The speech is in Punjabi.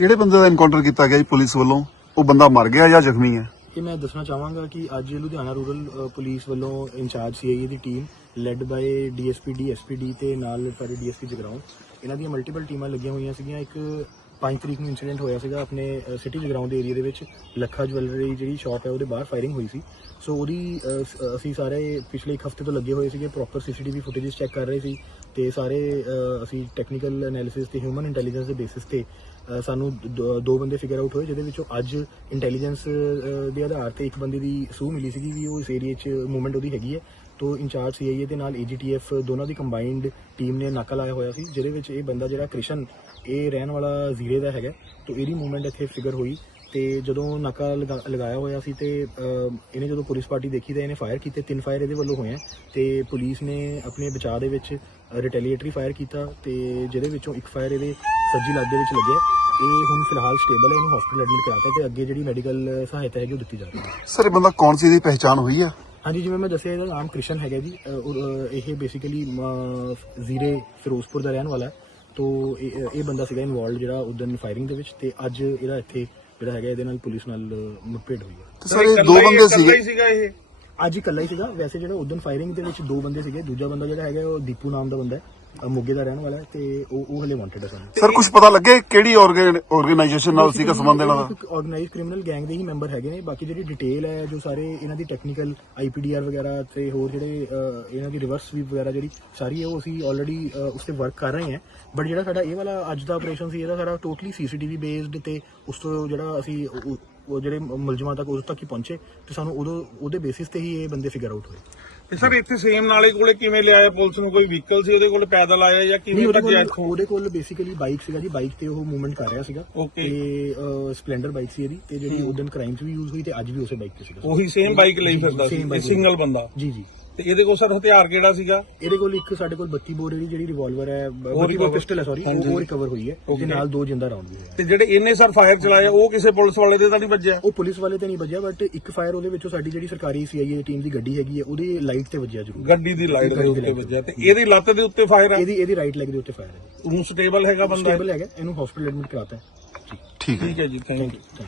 ਕਿਹੜੇ ਬੰਦੇ ਦਾ ਇਨਕਾਊਂਟਰ ਕੀਤਾ ਗਿਆ ਜੀ ਪੁਲਿਸ ਵੱਲੋਂ? ਉਹ ਬੰਦਾ ਮਰ ਗਿਆ ਜਾਂ ਜ਼ਖਮੀ ਹੈ? ਇਹ ਮੈਂ ਦੱਸਣਾ ਚਾਹਾਂਗਾ ਕਿ ਅੱਜ ਲੁਧਿਆਣਾ ਰੂਰਲ ਪੁਲਿਸ ਵੱਲੋਂ incharge CIA the team led by DSP D ਤੇ ਨਾਲ ਸਾਡੇ ਡੀਐਸਪੀ ਜਗਰਾਉਂ, ਇਹਨਾਂ ਦੀਆਂ ਮਲਟੀਪਲ ਟੀਮਾਂ ਲੱਗੀਆਂ ਹੋਈਆਂ ਸੀਗੀਆਂ। ਇੱਕ 5 ਤਰੀਕ ਨੂੰ ਇਨਸੀਡੈਂਟ ਹੋਇਆ ਸੀਗਾ ਆਪਣੇ ਸਿਟੀ ਜਗਰਾਉਂ ਦੇ ਏਰੀਆ ਦੇ ਵਿੱਚ। ਲੱਖਾ ਜਵੈਲਰੀ ਜਿਹੜੀ ਸ਼ਾਪ ਹੈ, ਉਹਦੇ ਬਾਹਰ ਫਾਇਰਿੰਗ ਹੋਈ ਸੀ। ਸੋ ਉਹਦੀ ਅਸੀਂ ਸਾਰੇ ਪਿਛਲੇ ਇੱਕ ਹਫ਼ਤੇ ਤੋਂ ਲੱਗੇ ਹੋਏ ਸੀਗੇ ਪ੍ਰੋਪਰ ਸੀਸੀਟੀਵੀ ਫੁਟੇजेस ਚੈੱਕ ਕਰ ਰਹੇ ਸੀ ਤੇ ਸਾਰੇ ਅਸੀਂ ਟੈਕਨੀਕਲ ਐਨਾਲਿਸਿਸ ਤੇ ਹਿਊਮਨ ਇੰਟੈਲੀਜੈਂਸ ਦੇ ਬੇਸਿਸ ਤੇ ਸਾਨੂੰ ਦ- ਦੋ ਬੰਦੇ ਫਿਗਰ ਆਊਟ ਹੋਏ, ਜਿਹਦੇ ਵਿੱਚੋਂ ਅੱਜ ਇੰਟੈਲੀਜੈਂਸ ਦੇ ਆਧਾਰ ਤੇ ਇੱਕ ਬੰਦੇ ਦੀ ਸੂਹ ਮਿਲੀ ਸੀਗੀ ਵੀ ਉਹ ਇਸ ਏਰੀਆ 'ਚ ਮੂਵਮੈਂਟ ਉਹਦੀ ਹੈਗੀ ਹੈ। ਤੋਂ ਇੰਚਾਰਜ ਸੀਆਈਏ ਦੇ ਨਾਲ ਏਜੀਟੀਐਫ ਦੋਨਾਂ ਦੀ ਕੰਬਾਈਨਡ ਟੀਮ ਨੇ ਨਾਕਾ ਲਾਇਆ ਹੋਇਆ ਸੀ, ਜਿਹਦੇ ਵਿੱਚ ਇਹ ਬੰਦਾ ਜਿਹੜਾ ਕ੍ਰਿਸ਼ਨ, ਇਹ ਰਹਿਣ ਵਾਲਾ ਜ਼ੀਰੇ ਦਾ ਹੈਗਾ। ਤੋ ਇਹਦੀ ਮੂਵਮੈਂਟ ਇੱਥੇ ਫਿਗਰ ਹੋਈ ਤੇ ਜਦੋਂ ਨਾਕਾ ਲਗਾ- ਲਗਾਇਆ ਹੋਇਆ ਸੀ ਤੇ ਇਹਨੇ ਜਦੋਂ ਪੁਲਿਸ ਪਾਰਟੀ ਦੇਖੀ ਤਾਂ ਇਹਨੇ ਫਾਇਰ ਕੀਤੇ, ਤਿੰਨ ਫਾਇਰ ਇਹਦੇ ਵੱਲੋਂ ਹੋਏ ਆ। ਤੇ ਪੁਲਿਸ ਨੇ ਆਪਣੇ ਬਚਾਅ ਦੇ ਵਿੱਚ ਰਿਟੈਲੀਏਟਰੀ ਫਾਇਰ ਕੀਤਾ ਤੇ ਜਿਹਦੇ ਵਿੱਚੋਂ ਇੱਕ ਫਾਇਰ ਇਹਦੇ ਸੱਜੀ ਲੱਤ ਦੇ ਵਿੱਚ ਲੱਗਿਆ ਇਹ ਹੁਣ ਫਿਲਹਾਲ ਸਟੇਬਲ ਹੈ ਇਹਨੂੰ ਹਸਪੀਟਲ ਐਡਮਿਟ ਕਰਾਤਾ ਤੇ ਅੱਗੇ ਜਿਹੜੀ ਮੈਡੀਕਲ ਸਹਾਇਤਾ ਹੈਗੀ ਉਹ ਦਿੱਤੀ ਜਾ ਰਹੀ ਹੈ। ਸਰ, ਇਹ ਬੰਦਾ ਕੌਣ ਸੀ, ਇਹਦੀ ਪਹਿਚਾਣ ਹੋਈ ਆ? ਹਾਂਜੀ ਜਿਵੇਂ ਮੈਂ ਦੱਸਿਆ ਇਹਦਾ ਨਾਮ ਕ੍ਰਿਸ਼ਨ ਹੈਗਾ ਜੀ। ਔਰ, ਇਹ ਬੇਸਿਕਲੀ ਜ਼ੀਰੇ ਫਿਰੋਜ਼ਪੁਰ ਦਾ ਰਹਿਣ ਵਾਲਾ ਹੈ। ਤੋ ਇਹ ਇਹ ਬੰਦਾ ਸੀਗਾ ਇਨਵੋਲਡ ਜਿਹੜਾ ਉਦੋਂ ਫਾਇਰਿੰਗ ਦੇ ਵਿੱਚ ਤੇ ਅੱਜ ਇਹਦਾ ਇੱਥੇ ਜਿਹੜਾ ਹੈਗਾ ਇਹਦੇ ਨਾਲ ਪੁਲਿਸ ਨਾਲ ਮੁੱਠਭੇੜ ਹੋਈ ਹੈ। ਤੇ ਸਰ ਇਹ ਦੋ ਬੰਦੇ ਸੀਗੇ? ਸੀਗਾ ਇਹ? ਅੱਜ ਇਕੱਲਾ ਹੀ ਸੀਗਾ। ਵੈਸੇ ਜਿਹੜਾ ਉਦੋਂ ਫਾਇਰਿੰਗ ਦੇ ਵਿੱਚ ਦੋ ਬੰਦੇ ਸੀਗੇ ਦੂਜਾ ਬੰਦਾ ਜਿਹੜਾ ਹੈਗਾ ਉਹ ਦੀਪੂ ਨਾਮ ਦਾ ਬੰਦਾ ਹੈ। ਅ, ਮੋਗੇ ਦਾ ਰਹਿਣ ਵਾਲਾ ਹੈ ਤੇ ਉਹ ਉਹ ਹਲੇ ਵਾਂਟਡ ਹੈ ਸਾਨੂੰ। ਸਰ ਕੁਝ ਪਤਾ ਲੱਗੇ ਕਿਹੜੀ ਆਰਗੇਨਾਈਜੇਸ਼ਨ ਨਾਲ ਸੀਗਾ ਸੰਬੰਧ ਇਹਨਾਂ ਦਾ? ਆਰਗੇਨਾਈਜ਼ ਕ੍ਰਿਮੀਨਲ ਗੈਂਗ ਦੇ ਹੀ ਮੈਂਬਰ ਹੈਗੇ ਨੇ। ਬਾਕੀ ਜਿਹੜੀ ਡਿਟੇਲ ਹੈ ਜੋ ਸਾਰੇ ਇਹਨਾਂ ਦੀ ਟੈਕਨੀਕਲ ਆਈਪੀਡੀਆਰ ਵਗੈਰਾ ਤੇ ਹੋਰ ਜਿਹੜੇ ਇਹਨਾਂ ਦੀ ਰਿਵਰਸ ਸਵੀਪ ਵਗੈਰਾ ਜਿਹੜੀ ਸਾਰੀ ਹੈ ਉਹ ਅਸੀਂ ਆਲਰੇਡੀ ਉਸ ਤੇ ਵਰਕ ਕਰ ਰਹੇ ਹਾਂ। ਬਟ ਜਿਹੜਾ ਸਾਡਾ ਇਹ ਵਾਲਾ ਅੱਜ ਦਾ ਆਪਰੇਸ਼ਨ ਸੀ ਇਹਦਾ ਸਾਰਾ ਟੋਟਲੀ ਸੀਸੀਟੀਵੀ ਬੇਸਡ ਤੇ ਉਸ ਤੋਂ ਜਿਹੜਾ ਅਸੀਂ ਉਹ- ਉਹ ਜਿਹੜੇ ਮੁਲਜ਼ਮਾਂ ਤੱਕ ਉਸ ਤੱਕ ਹੀ ਪਹੁੰਚੇ ਤੇ ਸਾਨੂੰ ਉਦੋਂ ਉਹਦੇ ਬੇਸਿਸ ਤੇ ਹੀ ਇਹ ਬੰਦੇ ਫਿਗਰ ਆਊਟ ਹੋਏ। ਤੇ ਸਰ ਇੱਥੇ ਸੇਮ ਨਾਲੇ ਕੋਲੇ ਕਿਵੇਂ ਲਿਆਇਆ? ਪੁਲਿਸ ਨੂੰ ਕੋਈ ਵਹੀਕਲ ਸੀ ਉਹਦੇ ਕੋਲ? ਪੈਦਲ ਆਇਆ ਜਾਂ ਨਹੀਂ ਕਿਵੇਂ ਉਹਦੇ ਭੱਜਿਆ ਕੋਲ ਇੱਥੋਂ ਉਹਦੇ ਕੋਲ ਬੇਸਿਕਲੀ ਬਾਈਕ ਸੀਗਾ ਜੀ। ਬਾਈਕ ਤੇ ਉਹ ਮੂਵਮੈਂਟ ਕਰ ਰਿਹਾ ਸੀਗਾ। Okay. ਤੇ ਸਪਲੈਂਡਰ ਬਾਈਕ ਸੀ ਇਹਦੀ। ਤੇ ਜਿਹੜੀ ਉਦੋਂ ਕ੍ਰਾਈਮ 'ਚ ਵੀ ਯੂਜ਼ ਹੋਈ ਤੇ ਅੱਜ ਵੀ ਉਸੇ ਬਾਈਕ ਤੇ ਸੀਗਾ। ਉਹੀ ਸੇਮ ਬਾਈਕ ਲਈ ਫਿਰਦਾ ਸੀ। same bike ਸਿੰਗਲ ਬੰਦਾ। ਜੀ ਜੀ। ਤੇ ਇਹਦੇ ਕੋਲ ਸਰ ਹਥਿਆਰ ਕਿਹੜਾ ਸੀਗਾ? ਇਹਦੇ ਕੋਲ ਇੱਕ ਸਾਡੇ ਕੋਲ 32 ਬੋਰ ਦੀ ਜਿਹੜੀ ਰਿਵਾਲਵਰ ਹੈ 32 ਬੋਰ ਪਿਸਟਲ ਹੈ ਸੌਰੀ ਉਹ ਰਿਕਵਰ ਹੋਈ ਹੈ ਤੇ ਨਾਲ ਦੋ ਜਿੰਦਾ ਰਾਉਂਡ ਵੀ ਹੈ ਤੇ ਜਿਹੜੇ ਇਹਨੇ ਸਰ ਫਾਇਰ ਚਲਾਇਆ ਉਹ ਕਿਸੇ ਪੁਲਿਸ ਵਾਲੇ ਦੇ ਤਾਂ ਨਹੀਂ ਵੱਜਿਆ? ਉਹ ਪੁਲਿਸ ਵਾਲੇ ਤੇ ਨਹੀਂ ਵੱਜਿਆ ਬਟ ਇੱਕ ਫਾਇਰ ਉਹਦੇ ਵਿੱਚੋਂ ਸਾਡੀ ਜਿਹੜੀ ਸਰਕਾਰੀ ਸੀਆਈਏ ਟੀਮ ਦੀ ਗੱਡੀ ਹੈਗੀ ਹੈ ਉਹਦੀ ਲਾਈਟ ਤੇ ਵੱਜਿਆ ਜ਼ਰੂਰ। ਗੱਡੀ ਦੀ ਲਾਈਟ ਦੇ ਦੀ ਉੱਤੇ ਵੱਜਿਆ। ਤੇ ਇਹਦੀ ਲੱਤ ਦੇ ਉੱਤੇ ਫਾਇਰ ਹੈ? ਇਹਦੀ ਇਹਦੀ ਰਾਈਟ ਲੈਗ ਦੇ ਉੱਤੇ ਫਾਇਰ ਹੈ। ਹੁਣ ਸਟੇਬਲ ਹੈਗਾ ਬੰਦਾ? ਸਟੇਬਲ ਹੈਗਾ ਇਹਨੂੰ ਹਸਪੀਟਲ ਐਡਮਿਟ ਕਰਾਤਾ ਹੈ। ਠੀਕ ਹੈ ਠੀਕ ਹੈ ਜੀ ਥੈਂਕ ਯੂ